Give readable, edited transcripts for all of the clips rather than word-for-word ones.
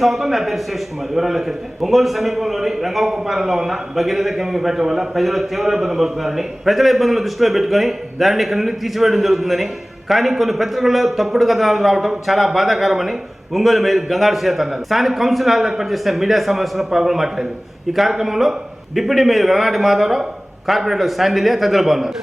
స్వాగతం. నా పేరు శేష్ కుమార్. వివరాల్లోకి వెళ్తే, ఒంగోలు సమీపంలోని వెంగవకుపాలెంలో ఉన్న భగీరథ కెమికల్ ఫ్యాక్టరీ వల్ల ప్రజలు తీవ్ర ఇబ్బంది పడుతున్నారని, ప్రజల ఇబ్బందులను దృష్టిలో పెట్టుకుని దానిని ఇక్కడి నుండి తీసివేయడం జరుగుతుందని, కానీ కొన్ని పత్రికల్లో తప్పుడు కథనాలు రావడం చాలా బాధాకరమని ఒంగోలు మేయర్ గంగాడి సీత అన్నారు. స్థానిక కౌన్సిల్ హాల్ ఏర్పాటు చేసిన మీడియా సమావేశంలో పాల్గొని మాట్లాడారు. ఈ కార్యక్రమంలో డిప్యూటీ మేయర్ వెలనాటి మాధవరావు, కార్పొరేటర్ శాండిలియా తదితరులు బాగున్నారు.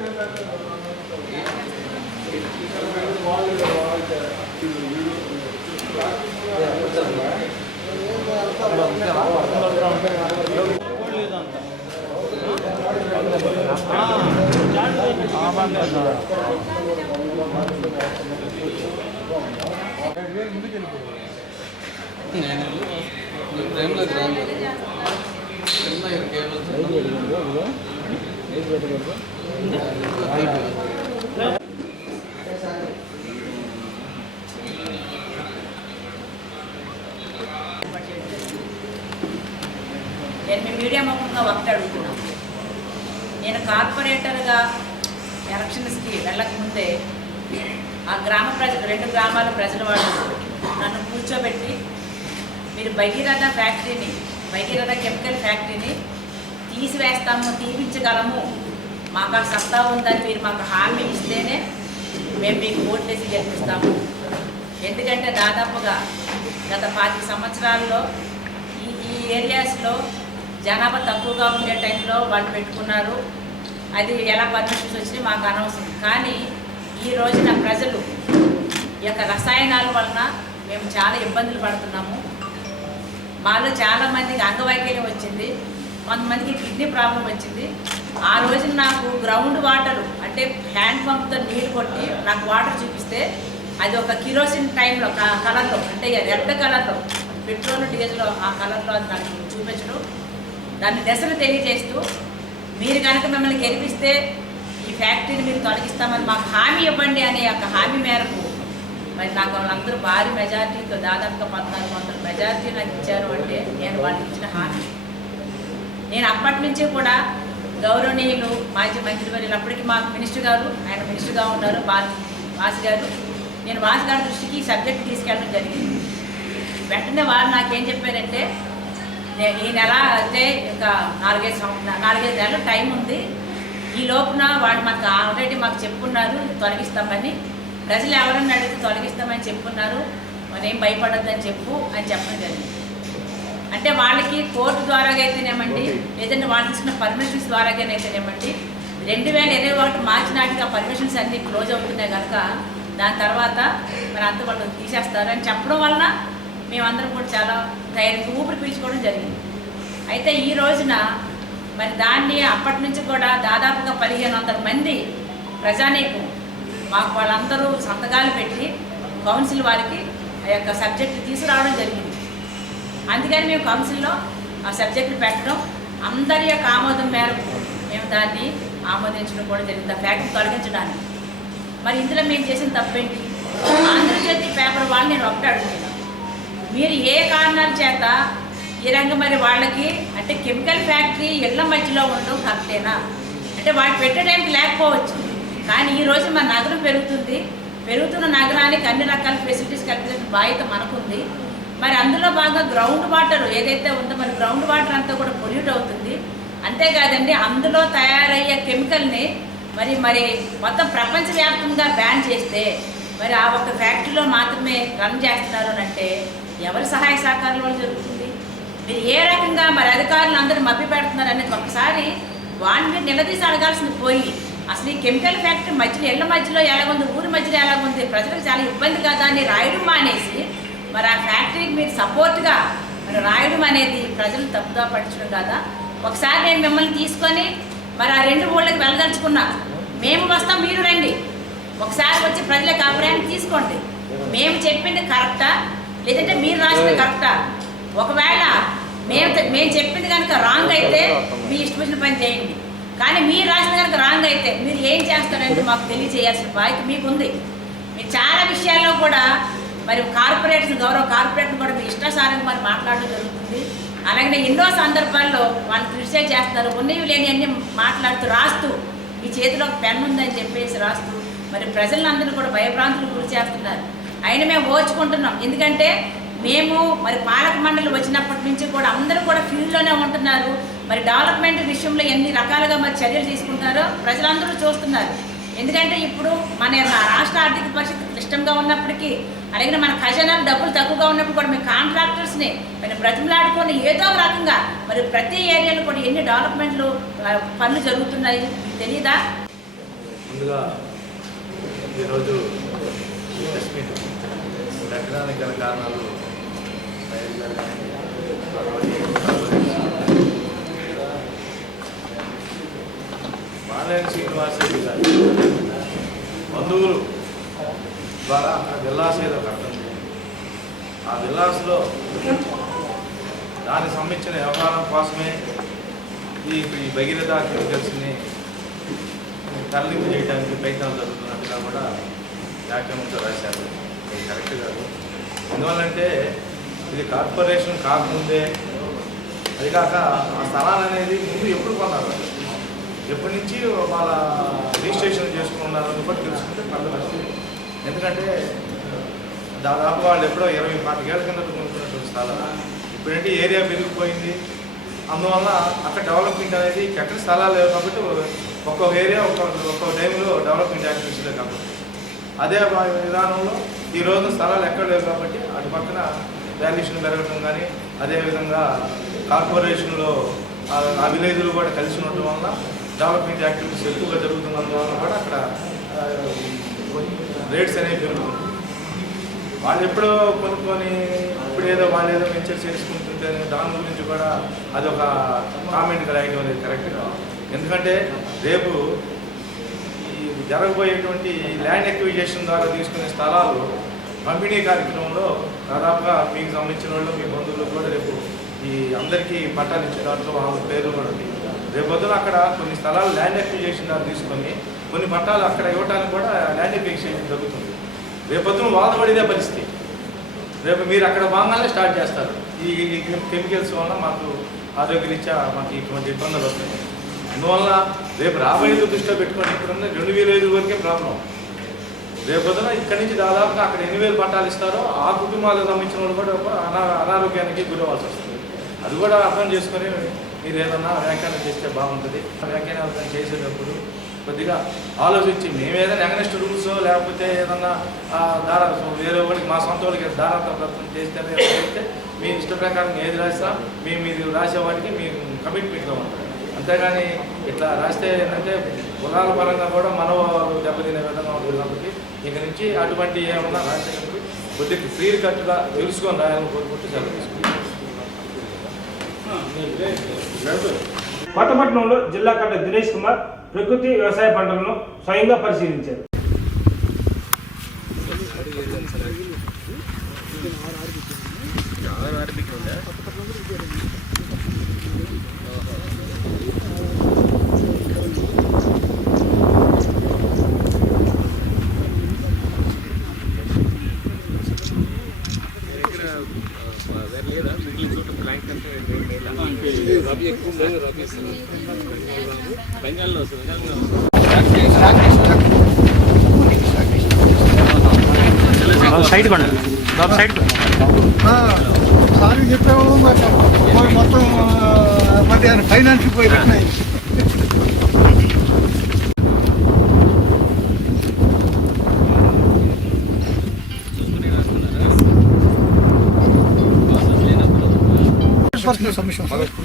నేను మీడియా ముఖంగా ఒకటి అడుగుతున్నాను. నేను కార్పొరేటర్గా ఎలక్షన్స్కి వెళ్ళకముందే ఆ గ్రామ ప్రజలు, 2 గ్రామాల ప్రజల వాళ్ళు నన్ను కూర్చోబెట్టి, మీరు భగీరథ కెమికల్ ఫ్యాక్టరీని తీసివేస్తాము, తీపించగలము, మాకు ఆ సత్తా ఉందని మీరు మాకు హామీ ఇస్తేనే మేము మీకు ఓట్లేసి గెలిపిస్తాము. ఎందుకంటే దాదాపుగా గత 5 సంవత్సరాల్లో ఈ ఏరియాస్లో జనాభా తక్కువగా ఉండే టైంలో వాళ్ళు పెట్టుకున్నారు. అది ఎలా పర్మిషన్స్ వచ్చినాయి మాకు అనవసరం. కానీ ఈ రోజున ప్రజలు ఈ యొక్క రసాయనాల వలన మేము చాలా ఇబ్బందులు పడుతున్నాము. మాలో చాలామందికి అంగవైకల్యం వచ్చింది, కొంతమందికి కిడ్నీ ప్రాబ్లం వచ్చింది. ఆ రోజున నాకు గ్రౌండ్ వాటర్ అంటే హ్యాండ్ పంప్తో నీళ్ళు కొట్టి నాకు వాటర్ చూపిస్తే అది ఒక కిరోసిన్ టైంలో కలర్లో, అంటే రెడ్ కలర్లో, పెట్రోల్ డీజిల్ ఆ కలర్లో అది నాకు చూపించడం, దాన్ని దశను తెలియజేస్తూ, మీరు కనుక మిమ్మల్ని గెలిపిస్తే ఈ ఫ్యాక్టరీని మీరు తొలగిస్తామని మాకు హామీ ఇవ్వండి అనే ఒక హామీ మేరకు మరి నాకు వాళ్ళందరూ భారీ మెజార్టీతో, దాదాపుగా 1400 మెజార్టీ నాకు ఇచ్చారు. అంటే నేను వాళ్ళకి ఇచ్చిన హామీ. నేను అప్పటి నుంచి కూడా గౌరవనీయులు మాజీ మంత్రివర్యులు, అప్పటికి మాకు మినిస్టర్ గారు, ఆయన మినిస్టర్గా ఉన్నారు, వాసి గారు, నేను వాసి గారి దృష్టికి ఈ సబ్జెక్ట్ తీసుకెళ్ళడం జరిగింది. వెంటనే వారు నాకేం చెప్పారంటే, ఈ నెల అంటే ఇంకా 4-5 నెలలు టైం ఉంది, ఈ లోపున వాళ్ళు మాకు ఆల్రెడీ మాకు చెప్పున్నారు తొలగిస్తామని, ప్రజలు ఎవరన్నా అడిగితే తొలగిస్తామని చెప్పున్నారు, మరి ఏం భయపడొద్దని అని చెప్పడం జరిగింది. అంటే వాళ్ళకి కోర్టు ద్వారాగా అయితేనేమండి, లేదంటే వాళ్ళు తీసుకున్న పర్మిషన్స్ ద్వారాగానైతేనేమండి, 2021 మార్చి నాటికి ఆ పర్మిషన్స్ అన్నీ క్లోజ్ అవుతున్నాయి కనుక దాని తర్వాత మరి అంత వాళ్ళు తీసేస్తారు అని చెప్పడం వలన మేమందరం కూడా చాలా ధైర్యంగా ఊపిరి పీల్చుకోవడం జరిగింది. అయితే ఈ రోజున మరి దాన్ని అప్పటి నుంచి కూడా దాదాపుగా 1500 మంది ప్రజానీకం మాకు వాళ్ళందరూ సంతకాలు పెట్టి కౌన్సిల్ వారికి ఆ యొక్క సబ్జెక్టు తీసుకురావడం జరిగింది. అందుకని మేము కౌన్సిల్లో ఆ సబ్జెక్టులు పెట్టడం, అందరి యొక్క ఆమోదం మేరకు మేము దాన్ని ఆమోదించడం కూడా జరిగింది, ఆ ఫ్యాక్టరీ తొలగించడానికి. మరి ఇందులో మేము చేసిన తప్పేంటి? ఆంధ్రజ్యోతి పేపర్ వాళ్ళు నేను ఒకటి అడుగుతున్నాను, మీరు ఏ కారణాల చేత ఈ రంగం మరి వాళ్ళకి అంటే కెమికల్ ఫ్యాక్టరీ ఇళ్ల మధ్యలో ఉండడం కరెక్టేనా? అంటే వాళ్ళు పెట్టే టైంకి లేకపోవచ్చు, కానీ ఈరోజు మన నగరం పెరుగుతున్న నగరానికి అన్ని రకాల ఫెసిలిటీస్ కల్పించిన బాధ్యత మనకుంది. మరి అందులో బాగా గ్రౌండ్ వాటర్ ఏదైతే ఉందో, మరి గ్రౌండ్ వాటర్ అంతా కూడా పొల్యూట్ అవుతుంది. అంతేకాదండి, అందులో తయారయ్యే కెమికల్ని మరి మొత్తం ప్రపంచవ్యాప్తంగా బ్యాన్ చేస్తే మరి ఆ ఒక్క ఫ్యాక్టరీలో మాత్రమే రన్ చేస్తున్నారు అని అంటే ఎవరి సహాయ సహకారాల వల్ల జరుగుతుంది? మీరు ఏ రకంగా మరి అధికారులు అందరూ మభ్య పెడుతున్నారు అనేది ఒకసారి వాళ్ళని మీరు నిలదీసి అడగాల్సింది పోయి, అసలు ఈ కెమికల్ ఫ్యాక్టరీ మధ్యలో ఇళ్ల మధ్యలో ఎలాగుంది, ఊరి మధ్యలో ఎలాగుంది, ప్రజలకు చాలా ఇబ్బంది కదా అని రాయడం మానేసి మరి ఆ ఫ్యాక్టరీకి మీరు సపోర్ట్గా మరి రాయడం అనేది ప్రజలు తప్పుదా పడించడం కదా. ఒకసారి నేను మిమ్మల్ని తీసుకొని మరి ఆ 2 ఊళ్ళకి వెళ్ళదలుచుకున్నా, మేము వస్తాం, మీరు రండి, ఒకసారి వచ్చి ప్రజలకు అభిప్రాయాన్ని తీసుకోండి, మేము చెప్పింది కరెక్టా లేదంటే మీరు రాసింది కరెక్టా? ఒకవేళ మేము చెప్పింది కనుక రాంగ్ అయితే మీ ఇష్టమైన పని చేయండి, కానీ మీరు రాసింది కనుక రాంగ్ అయితే మీరు ఏం చేస్తారంటే మాకు తెలియజేయాల్సిన బాధ్యత మీకుంది. మీరు చాలా విషయాల్లో కూడా మరి గౌరవ కార్పొరేటర్ని కూడా మీ ఇష్టాసారంగా మరి మాట్లాడడం జరుగుతుంది. అలాగే ఎన్నో సందర్భాల్లో వాళ్ళు క్రిటిసైజ్ చేస్తారు, ఉన్నవి లేని అన్ని మాట్లాడుతూ రాస్తూ మీ చేతిలో పెన్ ఉందని చెప్పేసి రాస్తూ మరి ప్రజలందరూ కూడా భయభ్రాంతులు గురి చేస్తున్నారు. అయినా మేము ఓర్చుకుంటున్నాం, ఎందుకంటే మేము మరి పాలక మండలి వచ్చినప్పటి నుంచి కూడా అందరూ కూడా ఫీల్డ్లోనే ఉంటున్నారు. మరి డెవలప్మెంట్ విషయంలో ఎన్ని రకాలుగా మరి చర్యలు తీసుకుంటున్నారో ప్రజలందరూ చూస్తున్నారు. ఎందుకంటే ఇప్పుడు మన రాష్ట్ర ఆర్థిక పరిస్థితి క్లిష్టంగా ఉన్నప్పటికీ, అలాగే మన ఖజానాలు డబ్బులు తక్కువగా ఉన్నప్పుడు కూడా మేము కాంట్రాక్టర్స్ని మేము బ్రతిమలాడుకొని ఏదో ఒక రకంగా మరి ప్రతి ఏరియాలో కూడా ఎన్ని డెవలప్మెంట్లు పనులు జరుగుతున్నాయి తెలియదా? ముందుగా ఈరోజు ప్రెస్ మీట్ పెట్టడానికి గల కారణాలు బాలేని శ్రీనివాసరెడ్డి గారి బంధువులు ద్వారా విల్లాస్ ఏదో కట్టండి. ఆ విల్లాస్లో దానికి సంబంధించిన వ్యవహారం కోసమే ఈ భగీరథ కెమికల్స్ని తరలింపు చేయడానికి ప్రయత్నాలు జరుగుతున్నట్టుగా కూడా వ్యాఖ్యానంతో రాశారు. ఇది కరెక్ట్ కాదు. ఎందువల్లంటే ఇది కార్పొరేషన్ కాకముందే, అది కాక ఆ స్థలాలు అనేది ముందు ఎప్పుడు కొన్నారు, ఎప్పటి నుంచి వాళ్ళ రిజిస్ట్రేషన్ చేసుకున్నారని కూడా తెలుసుకుంటే పర్లేదు. ఎందుకంటే దాదాపు వాళ్ళు ఎప్పుడో 20-25 ఏళ్ళ కింద కొనుక్కున్నటువంటి స్థలాలు ఇప్పుడంటే ఏరియా పెరిగిపోయింది. అందువల్ల అక్కడ డెవలప్మెంట్ అనేది ఎక్కడ స్థలాలు లేవు కాబట్టి ఒక్కొక్క ఏరియా ఒక్కొక్క టైంలో డెవలప్మెంట్ యాక్టివిటీలే కాబట్టి, అదే విధానంలో ఈ రోజు స్థలాలు ఎక్కడ లేవు కాబట్టి అటు పక్కన వాల్యుయేషన్ పెరగడం కానీ, అదేవిధంగా కార్పొరేషన్లో ఆ విలేజ్లు కూడా కలిసి ఉండటం వల్ల డెవలప్మెంట్ యాక్టివిటీస్ ఎక్కువగా జరుగుతున్నందువల్ల కూడా అక్కడ రేట్స్ అనేవి పెరుగుతుంది. వాళ్ళు ఎప్పుడో కొనుక్కొని ఇప్పుడు ఏదో వాళ్ళు ఏదో వెంచర్ చేసుకుంటుంటే దాని గురించి కూడా అదొక కామెంట్గా రాయడం అనేది కరెక్ట్ కాదు. ఎందుకంటే రేపు ఈ జరగబోయేటువంటి ల్యాండ్ ఎక్విజిషన్ ద్వారా తీసుకునే స్థలాలు పంపిణీ కార్యక్రమంలో దాదాపుగా మీకు సంబంధించిన వాళ్ళు మీ బంధువులు కూడా రేపు ఈ అందరికీ పట్టాలు ఇచ్చే దాంట్లో వాళ్ళ పేర్లు కూడా ఉంది. రేపొద్దున అక్కడ కొన్ని స్థలాలు ల్యాండ్ ఎక్విజిషన్ ద్వారా తీసుకొని కొన్ని పట్టాలు అక్కడ ఇవ్వడానికి కూడా ల్యాండ్ ఎక్విజిషన్ జరుగుతుంది. రేపొద్దున వాదపడిదే పరిస్థితి. రేపు మీరు అక్కడ భాగాలే స్టార్ట్ చేస్తారు. ఈ కెమికల్స్ వల్ల మాకు ఆరోగ్యరీత్యా మాకు ఇటువంటి ఇబ్బందులు వస్తాయి. అందువల్ల రేపు రాబోయేది దృష్టిలో పెట్టుకొని ఇప్పుడున్న 2005 వరకే ప్రాబ్లం. రేపొద్దున ఇక్కడి నుంచి దాదాపుగా అక్కడ 8,000 పట్టాలు ఇస్తారో ఆ కుటుంబాలకు సంబంధించిన వాళ్ళు కూడా అనారోగ్యానికి గురవ్వాల్సి వస్తుంది. అది కూడా అర్థం చేసుకొని మీరు ఏదన్నా వ్యాఖ్యానం చేస్తే బాగుంటుంది. వ్యాఖ్యానం చేసేటప్పుడు కొద్దిగా ఆలోచించి మేము ఏదైనా అగనెస్ట్ రూల్స్ లేకపోతే ఏదన్నా వేరే వాళ్ళకి మా సొంత వాళ్ళకి దారాత్మకం చేస్తే మీ ఇష్ట ప్రకారం ఏది రాస్తా మీరు రాసేవాడికి మీరు కమిట్మెంట్గా ఉంటారు. అంతేగాని ఇట్లా రాస్తే ఏంటంటే కులాల పరంగా కూడా మనోభావాలు దెబ్బతినే విధంగా ఉంటుంది. కాబట్టి ఇక నుంచి అటువంటి ఏమన్నా రాసేటప్పుడు కొద్దిగా క్లియర్ కట్గా తెలుసుకొని రాయాలని కోరుకుంటూ సెలవు తీసుకుంటాం. కొత్తపట్నంలో జిల్లా కలెక్టర్ దినేష్ కుమార్ ప్రకృతి వ్యవసాయ పంటలను స్వయంగా పరిశీలించారు. సైడ్ కొండి సైడ్ సారీ చెప్పాము మొత్తం మరి ఫైనాన్స్ పోయి పెట్టినాయి.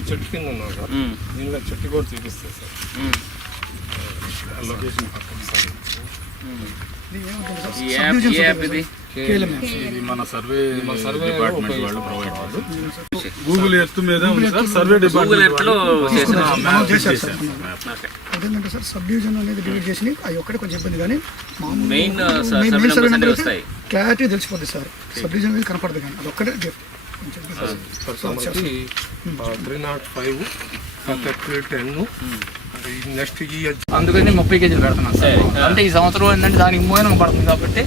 చెట్టు కింద ఉన్నాం సార్. దీనిలో చెట్టు కూడా చూపిస్తాయి సార్. లొకేషన్ ఇది మన సర్వే డిపార్ట్మెంట్ వాళ్ళు ప్రొవైడ్ వాళ్ళు గూగుల్ ఎర్త్ మీద ఉంది సార్. సర్వే డిపార్ట్మెంట్ అదేంటంటే సార్ సబ్ డివిజన్ అనేది డివైడ్ చేసి అవి ఒక్కడే కొంచెం ఇబ్బంది, కానీ మెయిన్ క్లారిటీ తెలిసిపోద్ది సార్. సబ్ డివిజన్ అనేది కనపడదు కానీ అది ఒక్కటే 305 10 నెక్స్ట్ అందుకని 30 కేజీలు పెడుతున్నాం సార్. అంటే ఈ సంవత్సరం ఏంటంటే దానికి మూలం పడుతుంది కాబట్టి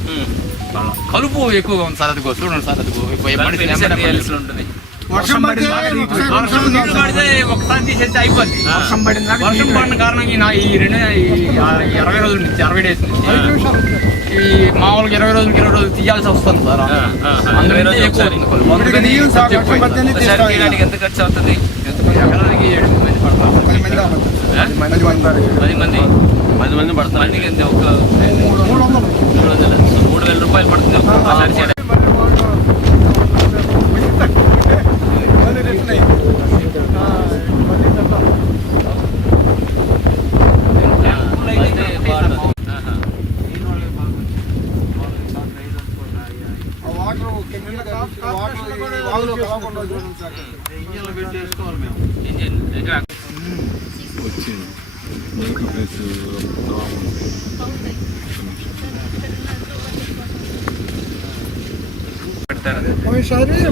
కలుపు ఎక్కువగా ఉంది సార్. అదిగో చూడండి సార్, అదిగో ఉంటుంది వర్షం పడితే వర్షం నీళ్ళు పడితే ఒకసారి తీసేస్తే అయిపోద్ది. వర్షం పడిన కారణం ఈ 20 రోజుల నుంచి 60 డేస్ నుంచి ఈ మామూలుగా 20 రోజులు తీయాల్సి వస్తుంది సార్. అందుకని ఎక్కువ ఎంత ఖర్చు అవుతుంది? ఎకరానికి 8 మంది పడతారు. 10 మంది పడుతుంది. మందికి ఎంత? ఒక 3,000 రూపాయలు పడుతుంది ఒక్కసారి చేయడానికి.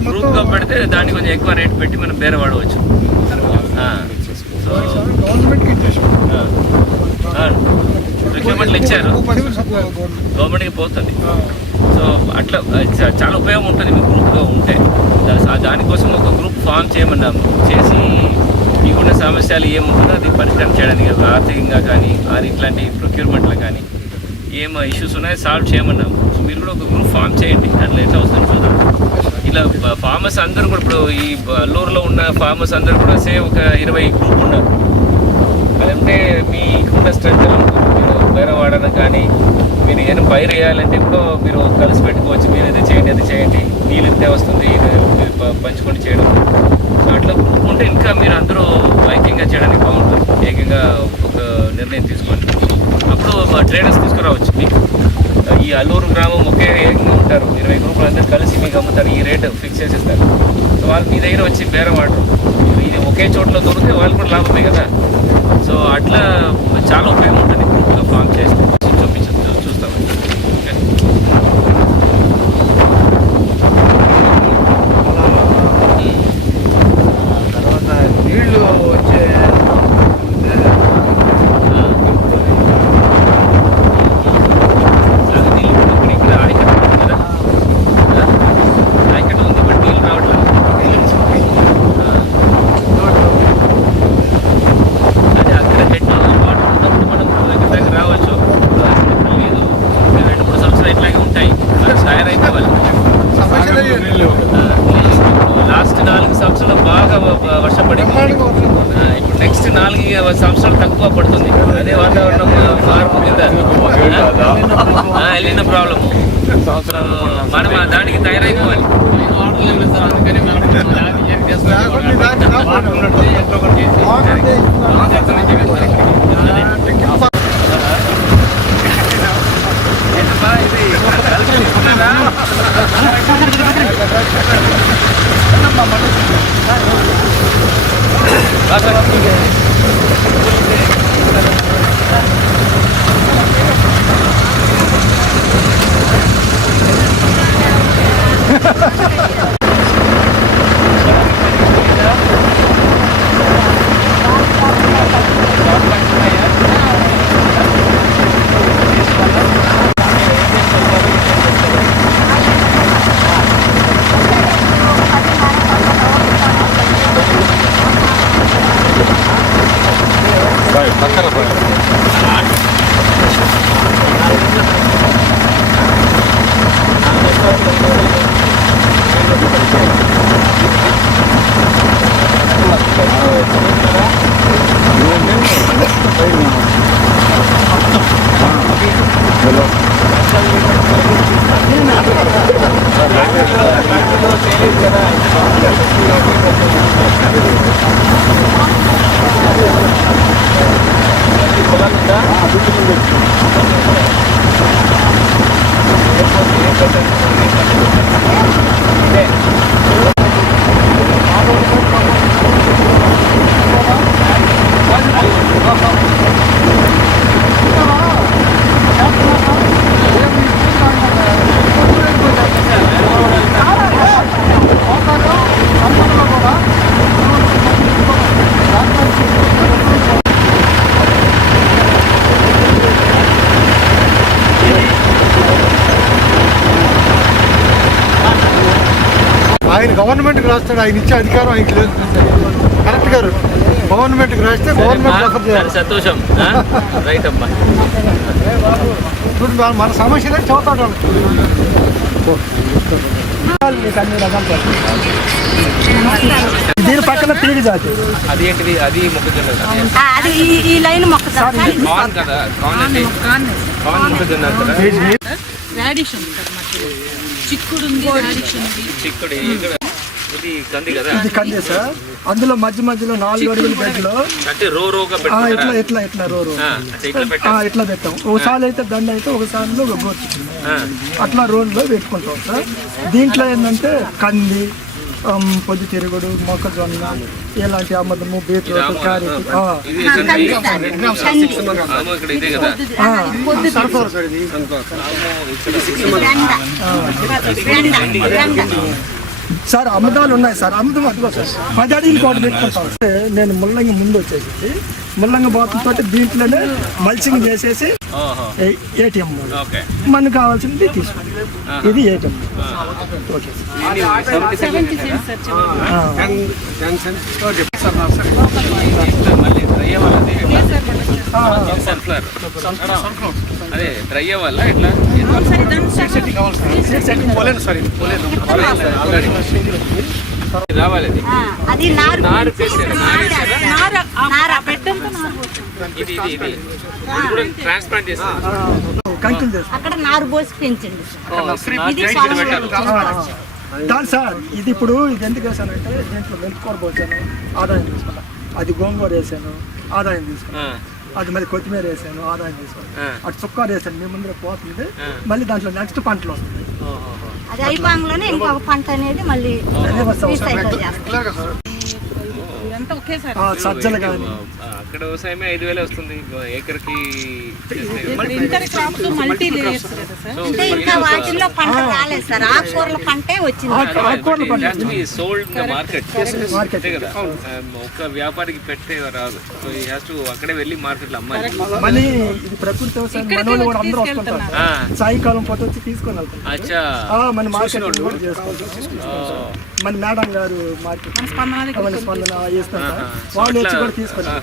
గ్రూప్ గా పెడితే దాన్ని కొంచెం ఎక్కువ రేట్ పెట్టి మనం వేరే వాడవచ్చు. రిక్వైర్మెంట్లు ఇచ్చారు, గవర్నమెంట్కి పోతుంది. సో అట్లా చాలా ఉపయోగం ఉంటుంది మీ గ్రూప్గా ఉంటే. దానికోసం ఒక గ్రూప్ ఫామ్ చేయమన్నాము. చేసి మీకున్న సమస్యలు ఏముంటుందో అది పరిష్కారం చేయడానికి, ఆర్థికంగా కానీ ఇట్లాంటి ప్రొక్యూర్మెంట్లో కానీ ఏం ఇష్యూస్ ఉన్నాయో సాల్వ్ చేయమన్నాము. సో మీరు కూడా ఒక గ్రూప్ ఫామ్ చేయండి, దాంట్లో ఎట్లా వస్తుందో చూద్దాం. ఇలా ఫార్మర్స్ అందరూ కూడా ఇప్పుడు ఈ అల్లూరులో ఉన్న ఫార్మర్స్ అందరూ కూడా ఒక 20 గ్రూప్ ఉన్నారు. అదంటే మీకున్న స్ట్రెంత్ మీరు వేరే వాడడం కానీ మీరు ఏమైనా పైరు వేయాలంటే కూడా మీరు కలిసి పెట్టుకోవచ్చు. మీరు ఇది చేయండి, నీళ్ళు ఇంతే వస్తుంది, ఇది పంచుకొని చేయడం. సో అట్లా గ్రూప్ ఉంటే ఇంకా మీరు అందరూ ఐక్యంగా చేయడానికి బాగుంటుంది. ఏకంగా ఒక నిర్ణయం తీసుకోండి. అప్పుడు ట్రేడర్స్ తీసుకురావచ్చు. మీకు ఈ అల్లూరు గ్రామం ఒకే ఏకంగా ఉంటారు, 20 గ్రూపులు అందరూ కలిసి మీకు అమ్ముతారు, ఈ రేటు ఫిక్స్ చేసేస్తారు. సో వాళ్ళు మీ దగ్గర వచ్చి బేరం వాడరు. ఇది ఒకే చోట్ల దొరికితే వాళ్ళు కూడా లాభమే కదా. సో అట్లా చాలా ఉపయోగం ఉంటుంది గ్రూప్గా ఫామ్ చేస్తే. చూస్తామండి. తర్వాత నీళ్లు వచ్చే ఇక్కడ ఆయకట్టు ఉంది కదా, ఆయకట్టు ఉంది, బట్ నీళ్ళు రావట్లేదు. అదే అక్కడ హెడ్ వాటర్ ఉన్నప్పుడు మనం దగ్గర రావచ్చు. లేదు 2-3 సంవత్సరాలు ఇట్లాగే ఉంటాయి, తయారైపోవాలి. లాస్ట్ 4 సంవత్సరాలు బాగా వర్షం పడింది. ఇప్పుడు నెక్స్ట్ 4 సంవత్సరాలు తక్కువ పడుతుంది. అదే వాతావరణం మార్పు కింద వెళ్ళిన ప్రాబ్లము. మనం దానికి తయారైపోవాలి. అందుకని మనం ఆయన గవర్నమెంట్కి రాస్తాడు, ఆయన ఇచ్చే అధికారం ఆయనకి లేదు. కరెక్ట్ గారు గవర్నమెంట్కి రాస్తే గవర్నమెంట్ రెఫర్ చేయాలి. సంతోషం. రైట్ అమ్మా. చూడండి మన సమస్యలే చదువుతాడు. దీని పక్కన తీగ జాతి అది ఏంటిది? అది మొక్కజొన్న. అది ఈ లైన్ మొక్కజొన్న కార్న్ కదా? కార్న్ అంటే కార్న్ మొక్కజొన్న కదా? రాడిష్ ఉంది సార్, మధ్యలో చిక్కుడు ఉంది, రాడిష్ ఉంది. చిక్కుడు ఇక్కడ ఇది కంది కదా? ఇది కందే సార్. అందులో మధ్యలో 4 అడుగుల బెడ్లో అంటే రోగా ఇట్లా రో ఇట్లా పెట్టాం. ఒకసారి అయితే దండ అయితే ఒకసారిలో గోర్చి అట్లా రోడ్లో పెట్టుకుంటాం సార్. దీంట్లో ఏంటంటే కంది, పొద్దుతిరుగుడు, మొక్కజొన్న, ఇలాంటి అమ్మదము, బీట్రూట్, క్యారెట్. సార్ అమ్మదాలు ఉన్నాయి సార్. అమ్మదం అదిగో సార్ 10 అడుగులు కోట పెట్టుకుంటాం. నేను ముల్లంగి ముందు వచ్చేసి ముల్లంగి బాతులతో దీంట్లోనే మల్చింగ్ చేసేసి ఏటీఎం మనకు కావాల్సింది తీసుకోండి. ఇది ఏటీఎం. ఓకే అదే డ్రై అవ్వాల ఎట్లా? రావాలి అది నారు ట్రాన్స్ప్లాంట్ చేస్తారు. అక్కడ నారు పోసి పెంచండి. సార్ ఇది ఇప్పుడు ఇది ఎందుకు వేసానంటే దీంట్లో మెంతికూర పోసాను, ఆదాయం తీసుకున్నాను. అది గోంగూర వేసాను, ఆదాయం తీసుకున్నాను. అది మళ్ళీ కొత్తిమీర వేసాను, ఆదాయం తీసుకున్నాను. అటు చుక్కారు వేసాను, మీ ముందర పోతుంది. మళ్ళీ దాంట్లో నెక్స్ట్ పంటలు వస్తుంది. అది అయిపోగానే ఇంకొక పంట అనేది మళ్ళీ సజ్జలు కానీ అక్కడ వ్యవసాయమే 5,000 వస్తుంది ఏకర్కి. అంటే ఇంకా వాటిల్లో పంట రాలేదు సార్. ఆకుకూరల పంటే వచ్చింది. సోల్డ్ మార్కెట్ కదా, ఒక్క వ్యాపారికి పెట్టే రాదు. సో ఈ హ్యాస్ టు అక్కడే వెళ్ళి మార్కెట్లో అమ్మాలి. మళ్ళీ ఇది ప్రకృతి వ్యవసాయం మనోళ్ళు కూడా అందరూ వస్తుంటారు. సాయంకాలం పూట వచ్చి తీసుకొని వెళ్తాం. మన మార్కెట్ కూడా చేసుకుంటాం. మన మేడం గారు మార్కెట్ స్పందన వేస్తుంటారు. వాళ్ళు వచ్చి కూడా తీసుకుంటారు.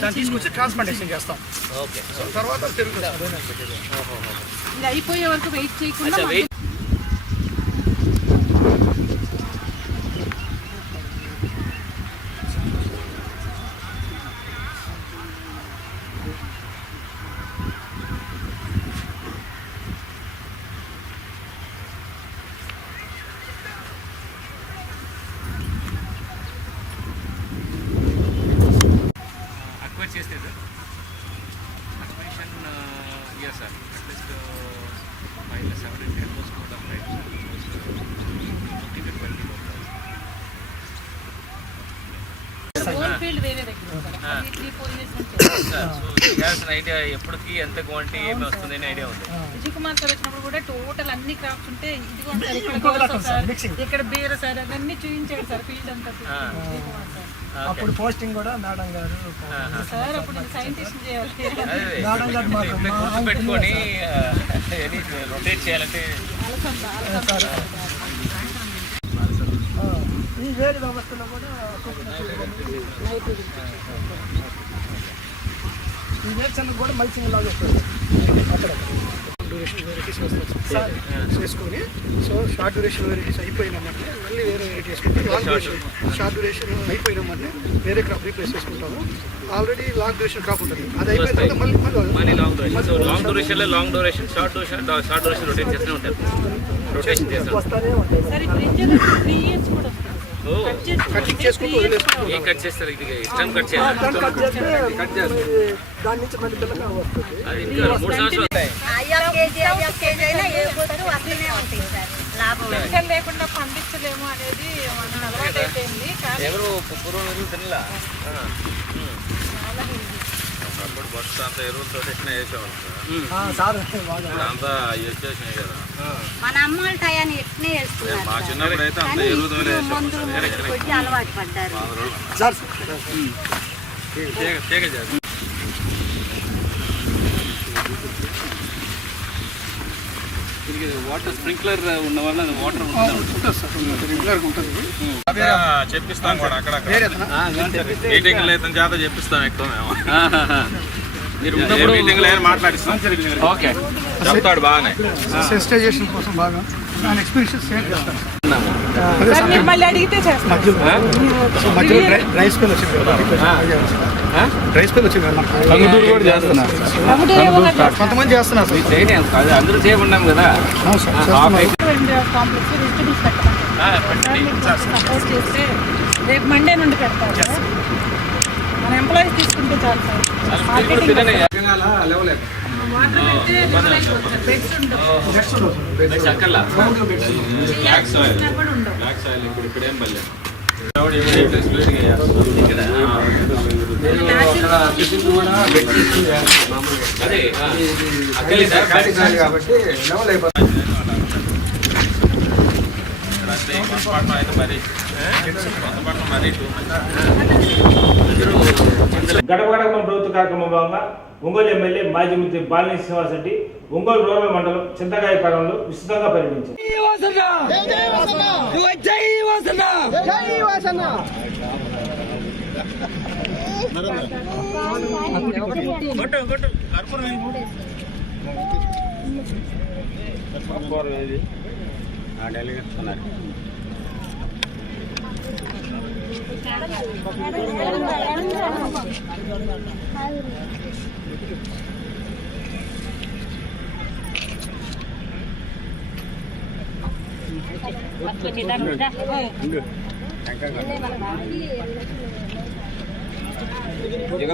దాన్ని తీసుకొచ్చి ట్రాన్స్ప్లాంటేషన్ చేస్తాం. తర్వాత అయిపోయే వరకు వెయిట్ చేయకుండా చేస్తే acquisition yes sir, at least file 7 post code of right almost 15 to 20 field వేరే దగ్గర అది 3-4 years నుంచి సార్. సో గ్యాస్ ఐడియా ఎప్పటికి ఎంత క్వాంటిటీ ఏమి వస్తుంది అనే ఐడియా ఉంది. విజయ్ కుమార్ సార్ వచ్చినప్పుడు కూడా టోటల్ అన్ని క్రాప్స్ ఉంటే ఇదిగో సార్ ఇక్కడ బీర సార్ అవన్నీ చూపించాడు సార్ ఫీల్డ్ అంతా. అప్పుడు పోస్టింగ్ కూడా మేడం గారు సార్ అప్పుడు సైంటిస్ట్ చేయాలి. మేడం గారు గుర్తు పెట్టుకొని రొటేట్ చేయాలంటే ఈ వేడి వ్యవస్థలో కూడా ఈ వేరుశనగ కూడా మల్చింగ్ లాగా వస్తుంది. అక్కడ డ్యూరేషన్ వెరైటీస్ వస్తాయి చేసుకొని, సో షార్ట్ డ్యూరేషన్ వెరైటీస్ అయిపోయినామంటే మళ్ళీ వేరే వెరైటీ వేసుకుంటాం. లాంగ్ డ్యూరేషన్ షార్ట్ డ్యూరేషన్ అయిపోయినామంటే వేరే క్రాప్ రీప్లేస్ చేసుకుంటాము. ఆల్రెడీ లాంగ్ డ్యూరేషన్ క్రాప్ ఉంటుంది, అది అయిపోయిన తర్వాత మళ్ళీ లాంగ్ డ్యూరేషన్. సో లాంగ్ డ్యూరేషన్లో long duration, short duration rotate చేస్తూనే ఉంటారు. రొటేషన్ చేస్తారు. వస్తానే ఉంటాయి. సార్ ఇప్పుడు ఇంజన్ 3 years కూడా కటింగ్ చేసుకుంటూ వదిలేసుకుంటాం. ఏం కట్ చేస్తారు? ఇది స్టెమ్ కట్ చేయాలి. కట్ చేస్తే దాని నుంచి మళ్ళీ పిల్లగా వస్తుంది. అది ఇంకా 3 సంవత్సరాలు ఉంటాయి. కేజీ అయినా ఏ పొద్దు వస్తూనే ఉంటాయి సార్. లాభం లేకుండా పండించలేము అనేది మన అలవాటు అయిపోయింది. ఎవరు పూర్వం ఎరువులు తినలా? అప్పుడు ఫస్ట్ అంతా ఎరువులతో వేసేవాళ్ళు సార్. అంతా వచ్చేసినాయి కదా. మన అమ్మోళ్ళ టయాన్ని ఎట్నే వేసుకున్నారు. మా చిన్నప్పుడు అయితే అంతా ఎరువుతో కొట్టి అలవాటు పడ్డారు సార్. తీగ చేయాలి. వాటర్ స్ప్రింక్లర్ ఉన్న వల్ల వాటర్ ఉంటుంది సార్, రెగ్యులర్గా ఉంటుంది. చెప్పిస్తాం కూడా అక్కడ వేరేదనా? మీటింగ్ లేదు చేత చెప్పిస్తాం ఎక్కువ మేము. మీరు ఉన్నప్పుడు మీటింగ్ లేదు మాట్లాడిస్తాం. ఓకే చెప్తాడు బాగానే. సెన్సిటైజేషన్ కోసం బాగా దాని ఎక్స్పీరియన్స్ షేర్ చేస్తాను. మళ్ళీ అడిగితే చేస్తాను. మధ్యలో డ్రై స్పెల్ వచ్చింది కదా, డ్రై స్పెల్ వచ్చింది కదా మనకు. కంగుటూరు కూడా చేస్తున్నారు, కొంతమంది చేస్తున్నారు సార్. చేయడం కాదు, అందరూ చేయమన్నాం కదా. అవును సార్, చేస్తున్నారు. కాంప్లెక్స్ వెజిటబుల్స్ పెట్టమని సపోర్ట్ చేస్తే రేపు మండే నుండి పెడతారు సార్. మన ఎంప్లాయీస్ తీసుకుంటే చాలు సార్. మార్కెటింగ్ వాటర్ పెడితే బెడ్స్ ఉండవు, చక్కర్లా కూడా ఉండవు. ఇక్కడేం పర్లేదు. అదే అక్కలే సార్ కాబట్టి లెవెల్ అయిపోతుంది. గడప గడప ప్రభుత్వ కార్యక్రమం భాగంగా ఒంగోలు ఎమ్మెల్యే మాజీ మంత్రి బాలినేని శ్రీనివాస్ రెడ్డి ఒంగోలు రూరల్ మండలం చింతకాయపాలెంలో విస్తృతంగా పర్యటించారు.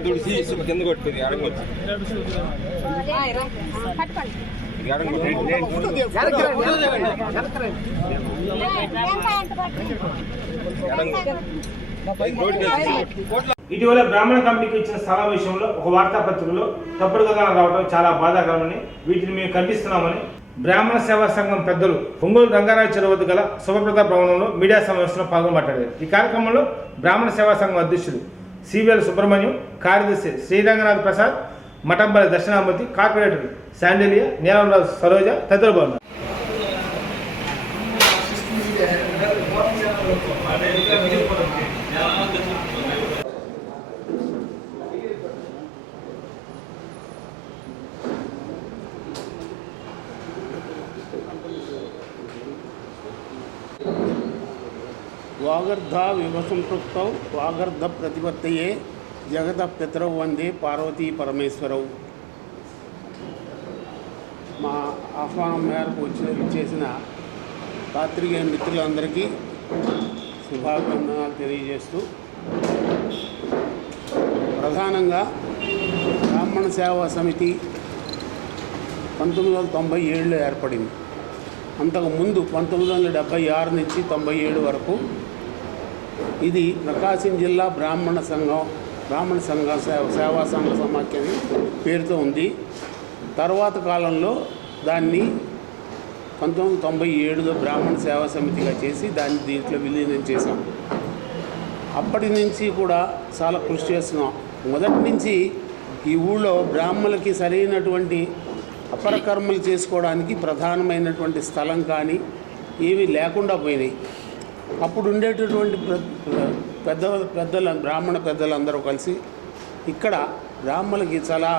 తుడిసి కింద కొట్టుకుంది అడగొచ్చు. ఇటీవల బ్రాహ్మణ కమిటీకి ఇచ్చిన స్థలం విషయంలో ఒక వార్తాపత్రికలో తప్పుడు కథనాలు రావడం చాలా బాధాకరమని, వీటిని మేము ఖండిస్తున్నామని బ్రాహ్మణ సేవా సంఘం పెద్దలు ఒంగోలు రంగారావు చెరువు వద్ద గల శుభప్రతాప్ భవనంలో మీడియా సమావేశంలో పాల్గొనబడ్డారు. ఈ కార్యక్రమంలో బ్రాహ్మణ సేవా సంఘం అధ్యక్షుడు సివిఎల్ సుబ్రహ్మణ్యం, కార్యదర్శి శ్రీరంగనాథ్ ప్రసాద్, మఠంపల్లి దక్షిణామూర్తి, కార్పొరేటర్ శాండిలియా, నీలంరాజు సరోజ తదితరులు బాగున్నారు. వాగర్ధ వివసంపృక్తౌ వాగర్ధ ప్రతిపత్తయే జగత పితరౌ వందే పార్వతీ పరమేశ్వరౌ. మా ఆహ్వానం మేరకు చేసిన పాత్రికేయ మిత్రులందరికీ శుభాభివందనాలు తెలియజేస్తూ, ప్రధానంగా బ్రాహ్మణ సేవా సమితి 1997లో ఏర్పడింది. అంతకుముందు 1976 నుంచి 97 వరకు ఇది ప్రకాశం జిల్లా బ్రాహ్మణ సంఘ సేవా సంఘ సమాఖ్య పేరుతో ఉంది. తర్వాత కాలంలో దాన్ని 1997లో బ్రాహ్మణ సేవా సమితిగా చేసి దీంట్లో విలీనం చేశాం. అప్పటి నుంచి కూడా చాలా కృషి చేస్తున్నాం. మొదటి నుంచి ఈ ఊళ్ళో బ్రాహ్మణులకి సరైనటువంటి అపరకర్మలు చేసుకోవడానికి ప్రధానమైనటువంటి స్థలం కానీ ఏవి లేకుండా పోయినాయి. అప్పుడు ఉండేటటువంటి బ్రాహ్మణ పెద్దలందరూ కలిసి ఇక్కడ బ్రాహ్మణులకి చాలా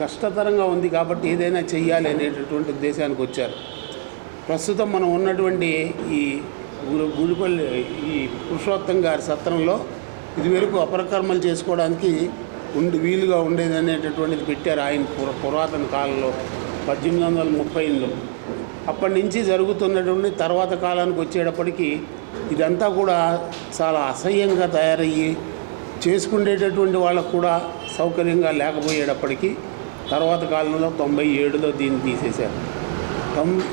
కష్టతరంగా ఉంది కాబట్టి ఏదైనా చెయ్యాలి అనేటటువంటి ఉద్దేశానికి వచ్చారు. ప్రస్తుతం మనం ఉన్నటువంటి ఈ గుడిపల్లి ఈ పురుషోత్తం గారి సత్రంలో ఇదివరకు అపరకర్మలు చేసుకోవడానికి వీలుగా ఉండేది అనేటటువంటిది పెట్టారు ఆయన పురాతన కాలంలో 1830లో. అప్పటి నుంచి జరుగుతున్నటువంటి తర్వాత కాలానికి వచ్చేటప్పటికి ఇదంతా కూడా చాలా అసహ్యంగా తయారయ్యి చేసుకునేటటువంటి వాళ్ళకు కూడా సౌకర్యంగా లేకపోయేటప్పటికీ తర్వాత కాలంలో 97లో దీన్ని తీసేశారు.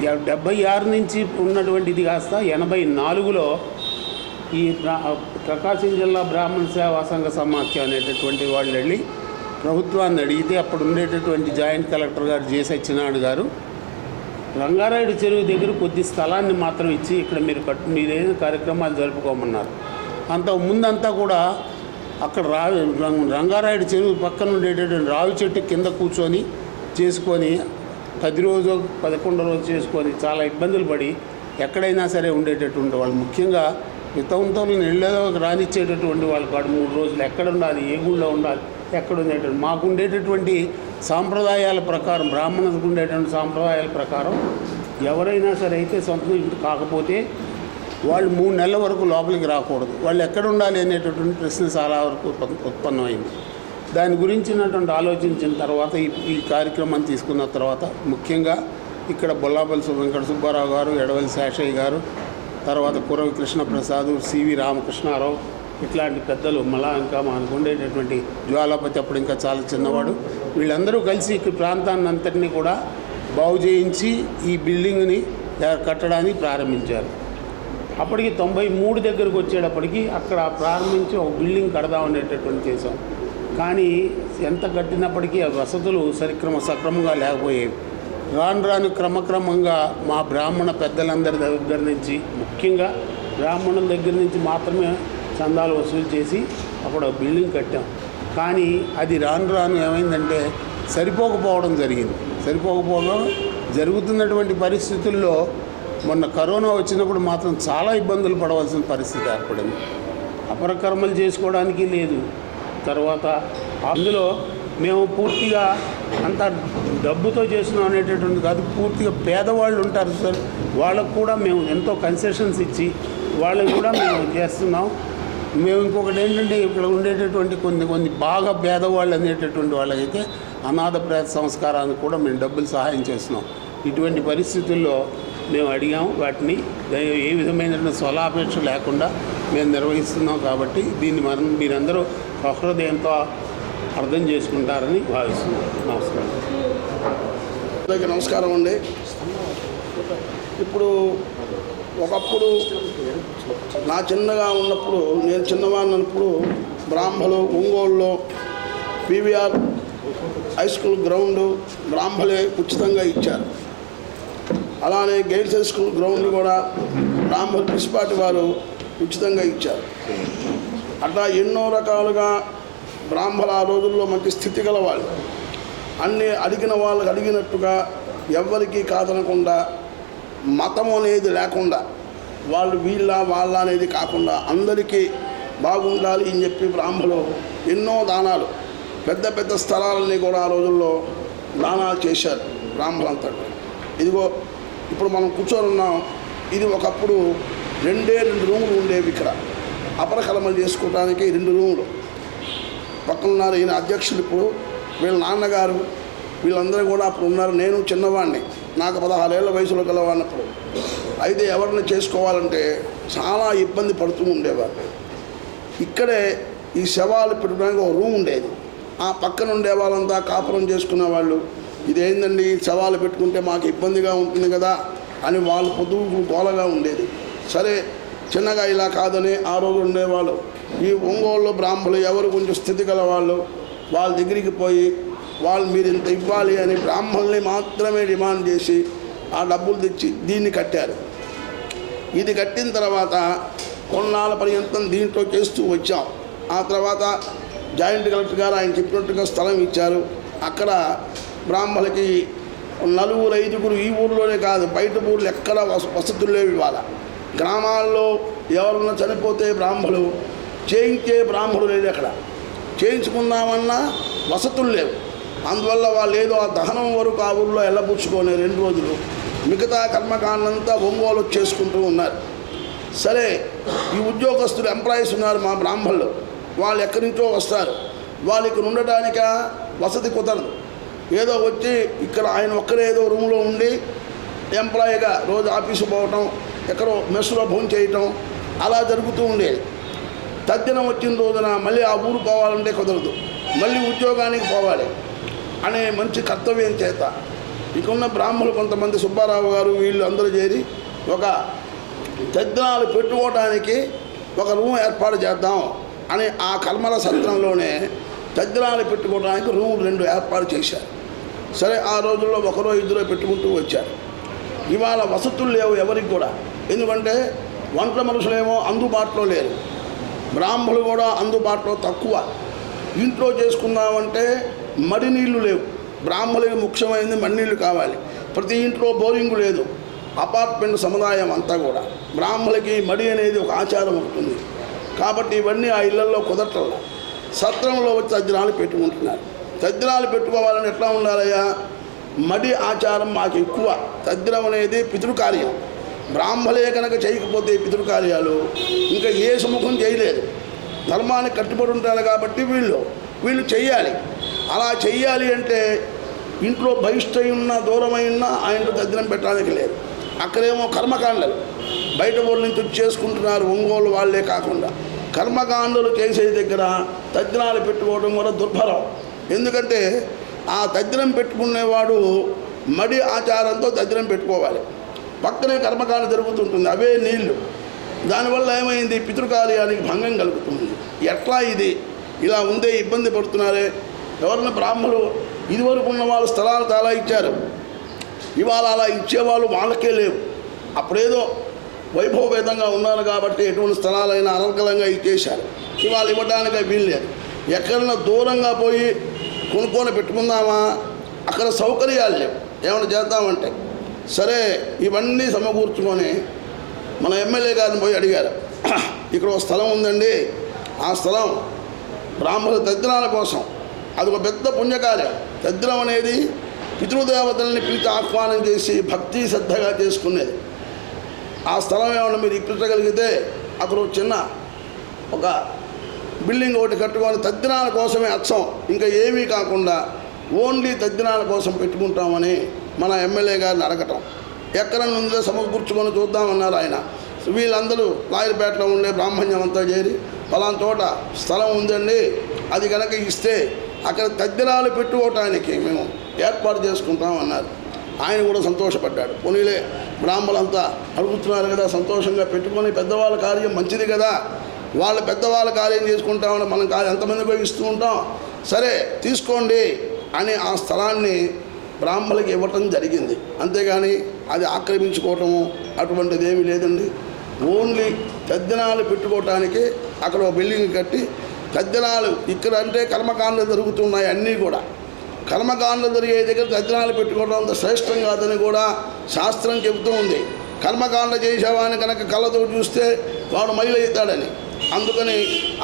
76 నుంచి ఉన్నటువంటి ఇది కాస్త 84లో ఈ ప్రకాశం జిల్లా బ్రాహ్మణ సేవా సంఘ సమాఖ్య అనేటటువంటి వాళ్ళు వెళ్ళి ప్రభుత్వాన్ని అడిగితే అప్పుడు ఉండేటటువంటి జాయింట్ కలెక్టర్ గారు జె సత్యనారాయణ గారు రంగారాయుడు చెరువు దగ్గర కొద్ది స్థలాన్ని మాత్రం ఇచ్చి ఇక్కడ మీరేదో కార్యక్రమాలు జరుపుకోమన్నారు. ముందంతా కూడా అక్కడ రంగారాయుడు చెరువు పక్కన ఉండేటటువంటి రావి చెట్టు కింద కూర్చొని చేసుకొని 10 రోజు 11 రోజు చేసుకొని చాలా ఇబ్బందులు పడి ఎక్కడైనా సరే ఉండేటటువంటి వాళ్ళు, ముఖ్యంగా వితంతువులను ఇళ్ళలో రానిచ్చేటటువంటి వాళ్ళు కాదు 3 రోజులు ఎక్కడ ఉండాలి, ఏ గుళ్ళో ఉండాలి, ఎక్కడ ఉండేటటువంటి మాకు ఉండేటటువంటి సాంప్రదాయాల ప్రకారం, బ్రాహ్మణులకు ఉండేటువంటి సాంప్రదాయాల ప్రకారం ఎవరైనా సరే అయితే సొంత ఇంటి కాకపోతే వాళ్ళు 3 నెలల వరకు లోపలికి రాకూడదు. వాళ్ళు ఎక్కడ ఉండాలి అనేటటువంటి ప్రశ్న చాలా వరకు ఉత్పన్నమైంది. దాని గురించినటువంటి ఆలోచించిన తర్వాత ఈ కార్యక్రమాన్ని తీసుకున్న తర్వాత ముఖ్యంగా ఇక్కడ బొల్లాపల్లి వెంకట సుబ్బారావు గారు, ఎడవల్లి శేషయ్య గారు, తర్వాత కురవి కృష్ణప్రసాద్, సివి రామకృష్ణారావు ఇట్లాంటి పెద్దలు, మళ్ళా ఇంకా మనకు ఉండేటటువంటి జ్వాలాపతి అప్పుడు ఇంకా చాలా చిన్నవాడు, వీళ్ళందరూ కలిసి ఈ ప్రాంతాన్ని అంతటినీ కూడా బాగు చేయించి ఈ బిల్డింగ్ని కట్టడానికి ప్రారంభించారు. అప్పటికి 93 దగ్గరకు వచ్చేటప్పటికి అక్కడ ప్రారంభించి ఒక బిల్డింగ్ కడదామనేటటువంటి చేసాం. కానీ ఎంత కట్టినప్పటికీ ఆ వసతులు సక్రమంగా లేకపోయేవి. రాను క్రమక్రమంగా మా బ్రాహ్మణ పెద్దలందరి దగ్గర నుంచి, ముఖ్యంగా బ్రాహ్మణుల దగ్గర నుంచి మాత్రమే చందాలు వసూలు చేసి అప్పుడు బిల్డింగ్ కట్టాం. కానీ అది రాను ఏమైందంటే సరిపోకపోవడం జరుగుతున్నటువంటి పరిస్థితుల్లో మొన్న కరోనా వచ్చినప్పుడు మాత్రం చాలా ఇబ్బందులు పడవలసిన పరిస్థితి ఏర్పడింది. అపరకర్మలు చేసుకోవడానికి లేదు. తర్వాత అందులో మేము పూర్తిగా అంత డబ్బుతో చేస్తున్నాం అనేటటువంటి కాదు, పూర్తిగా పేదవాళ్ళు ఉంటారు సార్, వాళ్ళకు కూడా మేము ఎంతో కన్సెషన్స్ ఇచ్చి వాళ్ళకి కూడా మేము చేస్తున్నాం. మేము ఇంకొకటి ఏంటంటే ఇక్కడ ఉండేటటువంటి కొన్ని బాగా పేదవాళ్ళు అనేటటువంటి వాళ్ళకైతే అనాథ ప్రేత సంస్కారానికి కూడా మేము డబ్బులు సహాయం చేస్తున్నాం. ఇటువంటి పరిస్థితుల్లో మేము అడిగాము, వాటిని ఏ విధమైన స్వలాపేక్ష లేకుండా మేము నిర్వహిస్తున్నాం. కాబట్టి దీన్ని మీరందరూ సహృదయంతో అర్థం చేసుకుంటారని భావిస్తున్నాం. నమస్కారం. అందరికీ నమస్కారం అండి. ఇప్పుడు ఒకప్పుడు నా చిన్నగా ఉన్నప్పుడు, నేను చిన్నవాడిని అన్నప్పుడు బ్రాహ్మలు ఒంగోలులో పీవీఆర్ హై స్కూల్ గ్రౌండ్ బ్రాహ్మలే ఉచితంగా ఇచ్చారు. అలానే గైడ్స్ హై స్కూల్ గ్రౌండ్ కూడా బ్రాహ్మణ పిసిపాటి వారు ఉచితంగా ఇచ్చారు. అట్లా ఎన్నో రకాలుగా బ్రాహ్మణ ఆ రోజుల్లో మంచి స్థితి గల వాళ్ళు, అన్నీ అడిగిన వాళ్ళకి అడిగినట్టుగా ఎవ్వరికీ కాదనకుండా, మతం అనేది లేకుండా, వాళ్ళు వాళ్ళ అనేది కాకుండా అందరికీ బాగుండాలి అని చెప్పి బ్రాహ్మలు ఎన్నో దానాలు, పెద్ద స్థలాలన్నీ కూడా ఆ రోజుల్లో దానాలు చేశారు బ్రాహ్మలంతా. ఇదిగో ఇప్పుడు మనం కూర్చొని ఉన్నాం. ఇది ఒకప్పుడు 2 రూములు ఉండేవి. ఇక్కడ అపరకర్మలు చేసుకోవడానికి 2 రూములు పక్కనున్నారు. ఈయన అధ్యక్షులు. ఇప్పుడు వీళ్ళ నాన్నగారు వీళ్ళందరూ కూడా అప్పుడు ఉన్నారు. నేను చిన్నవాడిని, నాకు 16 ఏళ్ల వయసులో గలవాడినప్పుడు. అయితే ఎవరిని చేసుకోవాలంటే చాలా ఇబ్బంది పడుతూ ఉండేవారు. ఇక్కడే ఈ శవాలు పెట్టడానికి ఒక రూమ్ ఉండేది. ఆ పక్కన ఉండే వాళ్ళంతా కాపురం చేసుకునే వాళ్ళు, ఇదేందండి శవాలు పెట్టుకుంటే మాకు ఇబ్బందిగా ఉంటుంది కదా అని వాళ్ళు పొద్దుకు గోలగా ఉండేది. సరే చిన్నగా ఇలా కాదని ఆ రోజు ఉండేవాళ్ళు. ఈ ఒంగోలు బ్రాహ్మణులు ఎవరు కొంచెం స్థితి గల వాళ్ళు, వాళ్ళ దగ్గరికి పోయి వాళ్ళు మీరు ఇంత ఇవ్వాలి అని బ్రాహ్మణుల్ని మాత్రమే డిమాండ్ చేసి ఆ డబ్బులు తెచ్చి దీన్ని కట్టారు. ఇది కట్టిన తర్వాత కొన్నాళ్ళ పర్యంతం దీంట్లో చేస్తూ వచ్చాం. ఆ తర్వాత జాయింట్ కలెక్టర్ గారు ఆయన చెప్పినట్టుగా స్థలం ఇచ్చారు. అక్కడ బ్రాహ్మణులకి 4-5 ఈ ఊర్లోనే కాదు, బయట ఊర్లు ఎక్కడ వసతులు లేవు. ఇవాళ గ్రామాల్లో ఎవరన్నా చనిపోతే బ్రాహ్మణులు చేయించే బ్రాహ్మణులు లేదు. అక్కడ చేయించుకుందామన్నా వసతులు లేవు. అందువల్ల వాళ్ళు ఏదో ఆ దహనం వరకు ఆ ఊళ్ళో ఎల్లబుచ్చుకొని 2 రోజులు మిగతా కర్మకాండంతా ఒంగోలు చేసుకుంటూ ఉన్నారు. సరే ఈ ఉద్యోగస్తులు ఎంప్లాయీస్ ఉన్నారు మా బ్రాహ్మణులు, వాళ్ళు ఎక్కడి నుంచో వస్తారు. వాళ్ళు ఇక్కడ ఉండటానిక వసతి కుదరదు. ఏదో వచ్చి ఇక్కడ ఆయన ఒక్కరే ఏదో రూమ్లో ఉండి ఎంప్లాయీగా రోజు ఆఫీసు పోవటం, ఎక్కడో మెస్సులో భోజనం చేయటం అలా జరుగుతూ ఉండేది. తద్దినం వచ్చిన రోజున మళ్ళీ ఆ ఊరు పోవాలంటే కుదరదు, మళ్ళీ ఉద్యోగానికి పోవాలి అనే మంచి కర్తవ్యం చేత ఇకున్న బ్రాహ్మణులు కొంతమంది సుబ్బారావు గారు వీళ్ళు అందరూ చేరి ఒక తద్దినాలు పెట్టుకోవడానికి ఒక రూమ్ ఏర్పాటు చేద్దాం అని ఆ కర్మల సత్రంలోనే తద్దినాలు పెట్టుకోవడానికి రూమ్ 2 ఏర్పాటు చేశారు. సరే ఆ రోజుల్లో 1-2 పెట్టుకుంటూ వచ్చారు. ఇవాళ వసతులు లేవు ఎవరికి కూడా. ఎందుకంటే వంట మనుషులేమో అందుబాటులో లేరు, బ్రాహ్మణులు కూడా అందుబాటులో తక్కువ. ఇంట్లో చేసుకుందామంటే మడి నీళ్లు లేవు. బ్రాహ్మణులకు ముఖ్యమైనది మన్నీళ్ళు కావాలి. ప్రతి ఇంట్లో బోరింగు లేదు, అపార్ట్మెంట్ సముదాయం అంతా కూడా బ్రాహ్మణులకి మడి అనేది ఒక ఆచారం ఉంటుంది. కాబట్టి ఇవన్నీ ఆ ఇళ్లలో కుదరటంలా సత్రంలో వచ్చి తద్దినాలు పెట్టుకుంటున్నారు. తద్దినాలు పెట్టుకోవాలని ఎట్లా ఉండాలయ్యా? మడి ఆచారం మాకు ఎక్కువ. తద్దినం అనేది పితృకార్యం. బ్రాహ్మలే కనుక చేయకపోతే పితృకార్యాలు ఇంకా ఏ సుముఖం చేయలేదు. ధర్మానికి కట్టుబడి ఉంటారు కాబట్టి వీళ్ళు చెయ్యాలి. అలా చెయ్యాలి అంటే ఇంట్లో బహిష్టై ఉన్నా దూరమై ఉన్నా ఆయనకు తద్దినం పెట్టడానికి లేదు. అక్కడేమో కర్మకాండలు బయట ఊళ్ళ నుంచి చేసుకుంటున్నారు, ఒంగోలు వాళ్ళే కాకుండా. కర్మకాండలు చేసే దగ్గర తద్దినాలు పెట్టుకోవడం కూడా దుర్భరం. ఎందుకంటే ఆ తద్దినం పెట్టుకునేవాడు మడి ఆచారంతో తద్దినం పెట్టుకోవాలి. పక్కనే కర్మకాండ జరుగుతుంటుంది, అవే నీళ్లు. దానివల్ల ఏమైంది? పితృకార్యానికి భంగం కలుగుతుంది. ఎట్లా ఇది ఇలా ఉందే, ఇబ్బంది పడుతున్నారే. ఎవరిని బ్రాహ్మణులు ఇదివరకు ఉన్న వాళ్ళు స్థలాలు చాలా ఇచ్చారు, ఇవాళ అలా ఇచ్చేవాళ్ళు వాళ్ళకే లేవు. అప్పుడేదో వైభవవేదంగా ఉన్నారు కాబట్టి ఎటువంటి స్థలాలైనా అనర్గళంగా ఇచ్చేశారు. ఇవాళ ఇవ్వడానికి వీల్లేదు. ఎక్కడైనా దూరంగా పోయి కొనుక్కొని పెట్టుకుందామా, అక్కడ సౌకర్యాలు లేవు, ఏమైనా చేద్దామంటే. సరే ఇవన్నీ సమకూర్చుకొని మన ఎమ్మెల్యే గారిని పోయి అడిగారు, ఇక్కడ ఒక స్థలం ఉందండి, ఆ స్థలం బ్రాహ్మణుల తద్దినాల కోసం, అదొక పెద్ద పుణ్యకార్యం. తద్దినం అనేది పితృదేవతల్ని పిలిచి ఆహ్వానం చేసి భక్తి శ్రద్ధగా చేసుకునేది. ఆ స్థలం ఏమన్నా మీరు ఇప్పించగలిగితే అక్కడ చిన్న ఒక బిల్డింగ్ ఒకటి కట్టుకొని తద్దినాల కోసమే అచ్చం, ఇంకా ఏమీ కాకుండా ఓన్లీ తద్దినాల కోసం పెట్టుకుంటామని మన ఎమ్మెల్యే గారిని అడగటం. ఎక్కడ నుండే సమకూర్చుకొని చూద్దామన్నారు ఆయన. వీళ్ళందరూ లాయర్పేటలో ఉండే బ్రాహ్మణ్యం అంతా చేరి పలానా చోట స్థలం ఉందండి, అది కనుక ఇస్తే అక్కడ తద్దినాలు పెట్టుకోవటానికి మేము ఏర్పాటు చేసుకుంటామన్నారు. ఆయన కూడా సంతోషపడ్డాడు. పోనీలే బ్రాహ్మణులంతా అడుగుతున్నారు కదా, సంతోషంగా పెట్టుకొని పెద్దవాళ్ళ కార్యం మంచిది కదా, వాళ్ళు పెద్దవాళ్ళ కార్యం చేసుకుంటామని మనం ఎంతమందికో ఇస్తూ ఉంటాం, సరే తీసుకోండి అని ఆ స్థలాన్ని బ్రాహ్మణులకి ఇవ్వటం జరిగింది. అంతేగాని అది ఆక్రమించుకోవటము అటువంటిది ఏమీ లేదండి. ఓన్లీ తద్దినాలు పెట్టుకోవటానికి అక్కడ ఒక బిల్డింగ్ కట్టి తద్దినాలు ఇక్కడ అంటే కర్మకాండలు జరుగుతున్నాయి అన్నీ కూడా. కర్మకాండలు జరిగే దగ్గర తద్దినాలు పెట్టుకోవడం అంత శ్రేష్టం కాదని కూడా శాస్త్రం చెబుతూ ఉంది. కర్మకాండ చేసేవాడిని కనుక కళ్ళతో చూస్తే వాడు మైలవుతాడని. అందుకని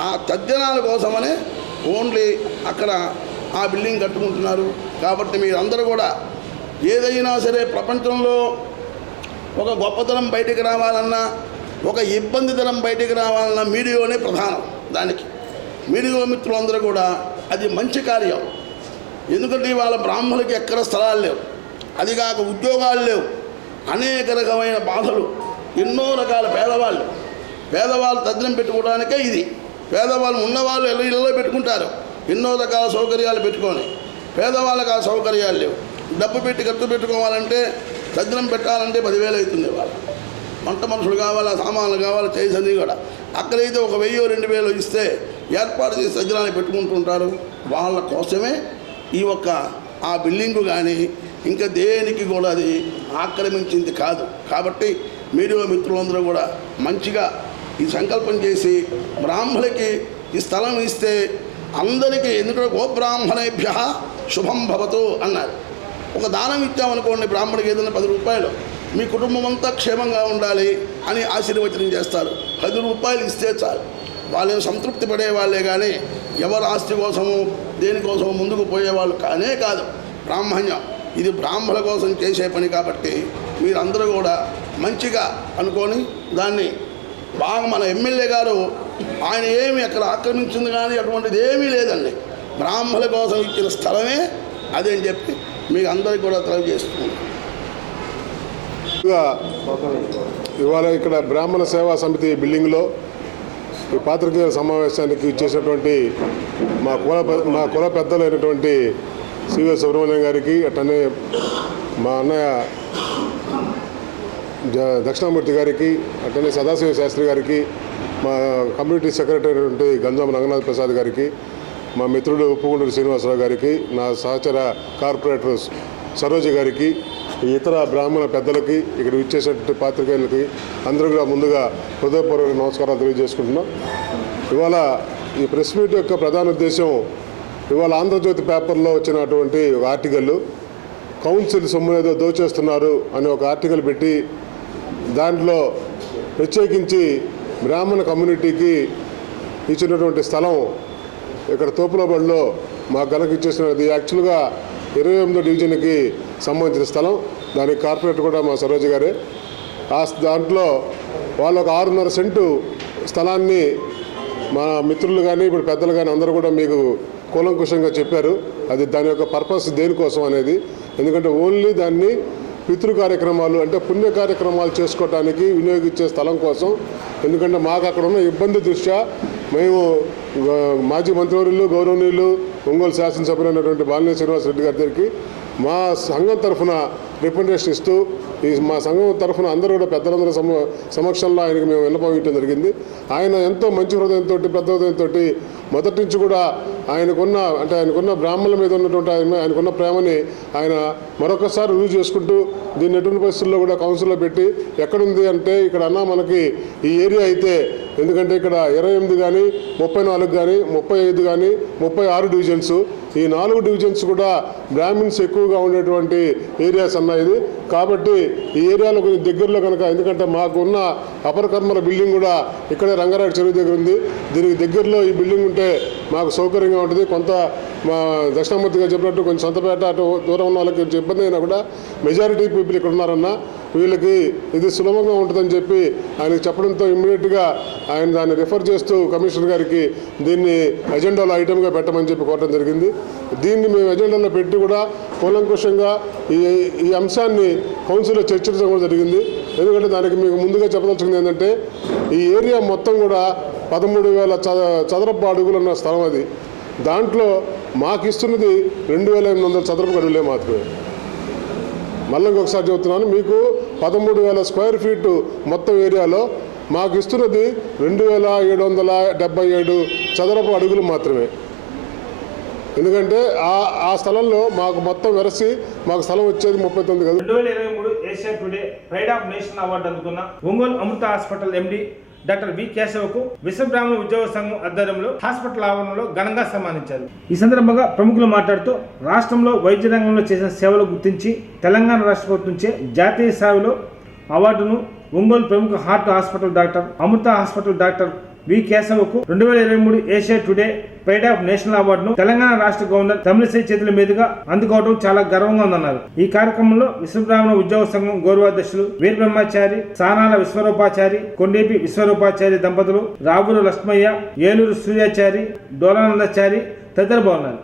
ఆ తద్దినాల కోసమనే ఓన్లీ అక్కడ ఆ బిల్డింగ్ కట్టుకుంటున్నారు. కాబట్టి మీరందరూ కూడా ఏదైనా సరే ప్రపంచంలో ఒక గొప్పతనం బయటికి రావాలన్నా, ఒక ఇబ్బందితనం బయటికి రావాలన్నా మీడియానే ప్రధానం. దానికి మీడియా మిత్రులందరూ కూడా అది మంచి కార్యం. ఎందుకంటే ఇవాళ బ్రాహ్మణులకి ఎక్కడ స్థలాలు లేవు, అదిగాక ఉద్యోగాలు లేవు, అనేక రకమైన బాధలు, ఎన్నో రకాల పేదవాళ్ళు తద్దినం పెట్టుకోవడానికే ఇది. పేదవాళ్ళు ఉన్నవాళ్ళు ఇళ్ళలో పెట్టుకుంటారు ఎన్నో రకాల సౌకర్యాలు పెట్టుకొని, పేదవాళ్ళకి ఆ సౌకర్యాలు లేవు. డబ్బు పెట్టి ఖర్చు పెట్టుకోవాలంటే తద్దినం పెట్టాలంటే 10,000 అవుతుంది. వాళ్ళు వంట మనుషులు కావాలి, సామాన్లు కావాలి, చేసేది కూడా. అక్కడైతే 1,000-2,000 ఇస్తే ఏర్పాటు చేసి తద్దినాన్ని పెట్టుకుంటుంటారు. వాళ్ళ కోసమే ఈ ఒక్క ఆ బిల్డింగు కానీ ఇంకా దేనికి కూడా అది ఆక్రమించింది కాదు. కాబట్టి మీడియా మిత్రులందరూ కూడా మంచిగా ఈ సంకల్పం చేసి బ్రాహ్మణులకి ఈ స్థలం ఇస్తే అందరికీ, ఎందుకంటే గోబ్రాహ్మణేభ్య శుభం భవతు అన్నారు. ఒక దానం ఇచ్చామనుకోండి, బ్రాహ్మణుడికి ఏదైనా 10 రూపాయలు, మీ కుటుంబం అంతా క్షేమంగా ఉండాలి అని ఆశీర్వచనం చేస్తారు. 10 రూపాయలు ఇస్తే చాలు. వాళ్ళు సంతృప్తి పడేవాళ్ళే కానీ ఎవరు ఆస్తి కోసము దేనికోసము ముందుకు పోయేవాళ్ళు కానే కాదు. బ్రాహ్మణ్యం ఇది బ్రాహ్మణుల కోసం చేసే పని కాబట్టి మీరందరూ కూడా మంచిగా అనుకొని దాన్ని బాగా. మన ఎమ్మెల్యే గారు ఆయన ఏమి అక్కడ ఆక్రమించింది కానీ అటువంటిది ఏమీ లేదండి. బ్రాహ్మణుల కోసం ఇచ్చిన స్థలమే అదే అని చెప్పి మీకు అందరికీ కూడా తెలియజేస్తున్నాను. ఇవాళ ఇక్కడ బ్రాహ్మణ సేవా సమితి బిల్డింగ్లో ఈ పాత్రికేయుల సమావేశానికి ఇచ్చేసినటువంటి మా కుల పెద్దలైనటువంటి సివి సుబ్రహ్మణ్యం గారికి, అట్లనే మా అన్నయ్య దక్షిణామూర్తి గారికి, అట్లనే సదాశివ శాస్త్రి గారికి, మా కమ్యూనిటీ సెక్రటరీ అయినటువంటి గంజాం రంగనాథ్ ప్రసాద్ గారికి, మా మిత్రుడు ఉప్పుగుండూరు శ్రీనివాసరావు గారికి, నా సహచర కార్పొరేటర్ సరోజ గారికి, ఇతర బ్రాహ్మణ పెద్దలకి, ఇక్కడ ఇచ్చేసేటువంటి పాత్రికేయులకి అందరూ కూడా ముందుగా హృదయపూర్వక నమస్కారాలు తెలియజేసుకుంటున్నాం. ఇవాళ ఈ ప్రెస్ మీట్ యొక్క ప్రధాన ఉద్దేశం ఇవాళ ఆంధ్రజ్యోతి పేపర్లో వచ్చినటువంటి ఒక ఆర్టికల్, కౌన్సిల్ సొమ్ము ఏదో దోచేస్తున్నారు అని ఒక ఆర్టికల్ పెట్టి దాంట్లో ప్రత్యేకించి బ్రాహ్మణ కమ్యూనిటీకి ఇచ్చినటువంటి స్థలం ఇక్కడ తోపులబడిలో మాకు గనక ఇచ్చేసినది యాక్చువల్గా 28వ డివిజన్కి సంబంధించిన స్థలం. దానికి కార్పొరేటర్ కూడా మా సరోజ గారే. దాంట్లో వాళ్ళు ఒక 6.5 సెంటు స్థలాన్ని మా మిత్రులు కానీ ఇప్పుడు పెద్దలు కానీ అందరూ కూడా మీకు కూలంకుషంగా చెప్పారు. అది దాని యొక్క పర్పస్ దేనికోసం అనేది. ఎందుకంటే ఓన్లీ దాన్ని పితృ కార్యక్రమాలు అంటే పుణ్య కార్యక్రమాలు చేసుకోవడానికి వినియోగించే స్థలం కోసం. ఎందుకంటే మాకు అక్కడ ఉన్న ఇబ్బంది దృష్ట్యా మేము మాజీ మంత్రివర్యులు గౌరవనీయులు ఒంగోలు శాసనసభ్యులైనటువంటి బాలినేని శ్రీనివాస్ రెడ్డి గారి దగ్గరికి మా సంఘం తరఫున రిప్రజెంటేషన్ ఇస్తూ మా సంఘం తరఫున అందరూ కూడా పెద్దలందరూ సమక్షంలో ఆయనకి మేము విన్నపం ఇవ్వడం జరిగింది. ఆయన ఎంతో మంచి హృదయంతో పెద్ద హృదయంతో మొదటి నుంచి కూడా ఆయనకున్న బ్రాహ్మణుల మీద ఉన్నటువంటి ఆయనకున్న ప్రేమని ఆయన మరొకసారి రుజువు చేసుకుంటూ దీన్ని ఎటువంటి పరిస్థితుల్లో కూడా కౌన్సిల్లో పెట్టి ఎక్కడుంది అంటే ఇక్కడ అన్న మనకి ఈ ఏరియా అయితే, ఎందుకంటే ఇక్కడ 28 కానీ 34 కానీ 35 కానీ 36 డివిజన్స్, ఈ 4 డివిజన్స్ కూడా బ్రాహ్మిన్స్ ఎక్కువగా ఉండేటువంటి ఏరియాస్ అన్న ఇది. కాబట్టి ఈ ఏరియాలో కొంచెం దగ్గరలో కనుక, ఎందుకంటే మాకు ఉన్న అపర కర్మల బిల్డింగ్ కూడా ఇక్కడే రంగారెడ్డి చెరువు దగ్గర ఉంది. దీనికి దగ్గరలో ఈ బిల్డింగ్ ఉంటే మాకు సౌకర్యంగా ఉంటుంది. కొంత మా దక్షిణామూర్తిగా చెప్పినట్టు కొంచెం సొంతపేట అటు దూరం ఉన్న వాళ్ళకి కొంచెం ఇబ్బంది అయినా కూడా మెజారిటీ పీపుల్ ఇక్కడ ఉన్నారన్న, వీళ్ళకి ఇది సులభంగా ఉంటుందని చెప్పి ఆయనకు చెప్పడంతో ఇమ్మీడియట్గా ఆయన దాన్ని రిఫర్ చేస్తూ కమిషనర్ గారికి దీన్ని ఎజెండాలో ఐటమ్గా పెట్టమని చెప్పి కోరడం జరిగింది. దీన్ని మేము ఎజెండాలో పెట్టి కూడా కూలంకుషంగా ఈ అంశాన్ని కౌన్సిల్లో చర్చించడం కూడా జరిగింది. ఎందుకంటే దానికి మీకు ముందుగా చెప్పదలుచుకుంది ఏంటంటే ఈ ఏరియా మొత్తం కూడా 13,000 చదరపు అడుగులు ఉన్న స్థలం అది. దాంట్లో మాకు ఇస్తున్నది 2,800 చదరపు అడుగులే మాత్రమే. మళ్ళీ ఇంకొకసారి చెబుతున్నాను, మీకు 13,000 స్క్వేర్ ఫీటు మొత్తం ఏరియాలో మాకు ఇస్తున్నది 2,777 చదరపు అడుగులు మాత్రమే. ఎందుకంటే ఆ స్థలంలో మాకు మొత్తం వెరసి మాకు స్థలం వచ్చేది 39 గదులు. 2023 Asia today pride of nation award అందుకున్న Ongole Amrita hospital MD doctor V కేశవకు విశ్వబ్రాహ్మణ ఉద్యోగ సంఘం ఆధ్వర్యంలో హాస్పిటల్ ఆవరణలో ఘనంగా సన్మానించారు. ఈ సందర్భంగా ప్రముఖులు మాట్లాడుతూ రాష్ట్రంలో వైద్య రంగంలో చేసిన సేవలు గుర్తించి తెలంగాణ రాష్ట్ర ప్రభుత్వం నుంచే జాతీయ స్థాయిలో అవార్డును ఒంగోలు ప్రముఖ heart hospital doctor Amrita hospital doctor V కేశవకు 2023 Asia today pride of national అవార్డును తెలంగాణ రాష్ట్ర గవర్నర్ తమిళిసై చేతుల మీదుగా అందుకోవడం చాలా గర్వంగా ఉందన్నారు. ఈ కార్యక్రమంలో విశ్వబ్రాహ్మణ ఉద్యోగ సంఘం గౌరవాధ్యక్షులు వీర బ్రహ్మచారి, సానాల విశ్వరూపాచారి, కొండేపి విశ్వరూపాచారి దంపతులు, రాబూరు లక్ష్మయ్య, ఏలూరు సూర్యాచారి, డోలానందాచారి తదితరులు బాగున్నారు.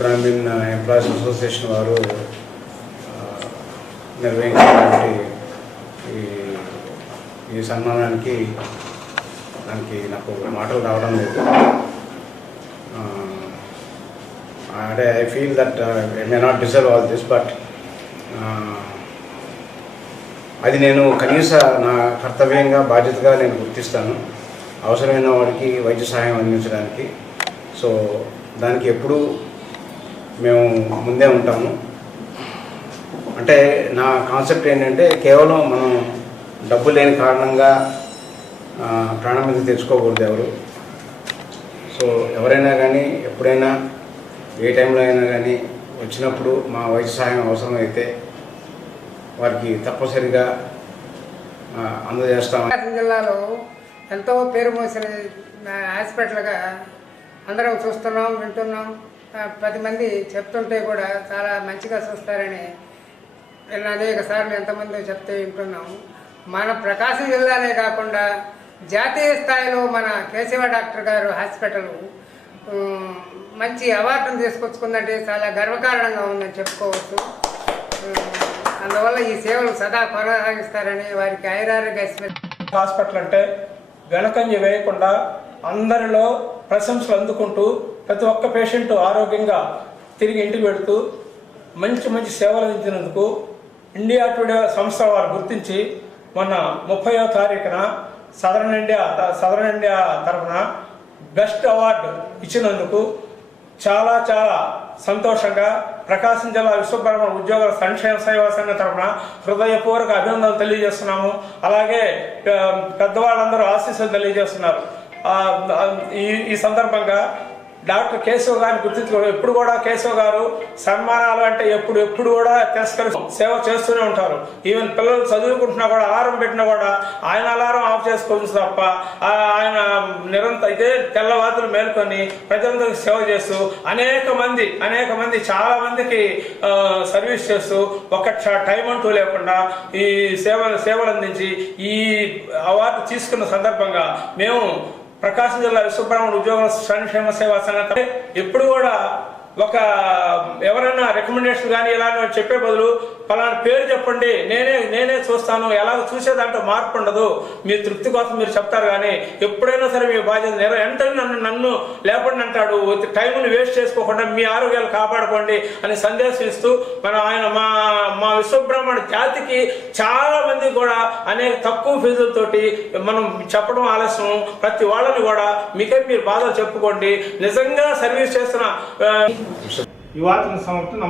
బ్రాహ్మిన్ ఎంప్లాయీస్ అసోసియేషన్ వారు నిర్వహించినటువంటి ఈ సన్మానానికి నాకు మాటలు రావడం లేదు. అంటే I feel that I may not deserve all this, but అది నేను కనీస నా కర్తవ్యంగా బాధ్యతగా నేను గుర్తిస్తాను అవసరమైన వాడికి వైద్య సహాయం అందించడానికి. సో దానికి ఎప్పుడూ మేము ముందే ఉంటాము. అంటే నా కాన్సెప్ట్ ఏంటంటే కేవలం మనం డబ్బు లేని కారణంగా ప్రాణం మీద తెచ్చుకోకూడదు ఎవరు. సో ఎవరైనా కానీ ఎప్పుడైనా ఏ టైంలో అయినా కానీ వచ్చినప్పుడు మా వైద్య సహాయం అవసరమైతే వారికి తప్పనిసరిగా అందజేస్తాం. జిల్లాలో ఎంతో పేరు మోసిన హాస్పిటల్గా అందరం చూస్తున్నాం, వింటున్నాం. 10 మంది చెప్తుంటే కూడా చాలా మంచిగా చూస్తారని నేను అనేక సార్లు ఎంతమంది చెప్తే వింటున్నాము. మన ప్రకాశం జిల్లానే కాకుండా జాతీయ స్థాయిలో మన కేశవ డాక్టర్ గారు హాస్పిటల్ మంచి అవార్డును తీసుకొచ్చుకుందంటే చాలా గర్వకారణంగా ఉందని చెప్పుకోవచ్చు. అందువల్ల ఈ సేవలు సదా కొనసాగిస్తారని వారికి ఐరారోగ్య హాస్పిటల్ అంటే వెనకంజ వేయకుండా అందరిలో ప్రశంసలు అందుకుంటూ ప్రతి ఒక్క పేషెంట్ ఆరోగ్యంగా తిరిగి ఇంటికి వెళుతూ మంచి మంచి సేవలు అందించినందుకు ఇండియా టుడే సంస్థ వారు గుర్తించి మొన్న 30వ తారీఖున సదరన్ ఇండియా తరఫున బెస్ట్ అవార్డు ఇచ్చినందుకు చాలా చాలా సంతోషంగా ప్రకాశం జిల్లా విశ్వబ్రహ్మణ ఉద్యోగుల సంక్షేమ సేవా సంఘం తరఫున హృదయపూర్వక అభినందనలు తెలియజేస్తున్నాము. అలాగే పెద్దవాళ్ళందరూ ఆశీస్సులు తెలియజేస్తున్నారు. ఈ సందర్భంగా డాక్టర్ కేశవ్ గారిని గుర్తించుకోవడం, ఎప్పుడు కూడా కేశవ్ గారు సన్మానాలు అంటే ఎప్పుడు కూడా తిరస్కరి సేవ చేస్తూనే ఉంటారు. ఈవెన్ పిల్లలు చదువుకుంటున్నా కూడా అలారం పెట్టినా కూడా ఆయన అలారం ఆఫ్ చేసుకోవచ్చు తప్ప ఆయన నిరంతరం ఇదే తెల్లవారులు మేల్కొని ప్రజలందరికీ సేవ చేస్తూ అనేక మంది చాలా మందికి సర్వీస్ చేస్తూ ఒక టైం అంటూ లేకుండా ఈ సేవలు అందించి ఈ అవార్డు తీసుకున్న సందర్భంగా మేము ప్రకాశం జిల్లా విశ్వబ్రహ్మణ ఉద్యోగుల సంక్షేమ సేవా సంఘం ఎప్పుడు కూడా ఎవరైనా రికమెండేషన్ కానీ ఇలా చెప్పే బదులు పలానా పేరు చెప్పండి, నేనే చూస్తాను, ఎలాగో చూసేదాంట్లో మార్పు ఉండదు, మీ తృప్తి కోసం మీరు చెప్తారు. కానీ ఎప్పుడైనా సరే మీ బాధ్యత వెంటనే నన్ను లేపండి అంటాడు. టైంని వేస్ట్ చేసుకోకుండా మీ ఆరోగ్యాలు కాపాడుకోండి అని సందేశం ఇస్తూ ఆయన మా విశ్వబ్రహ్మణ జాతికి చాలా మంది కూడా అనేక తక్కువ ఫీజులతోటి మనం చెప్పడం ఆలస్యం. ప్రతి వాళ్ళని కూడా మీకే మీరు బాధలు చెప్పుకోండి. నిజంగా సర్వీస్ చేస్తున్న ఈ వార్తను సమాప్తం.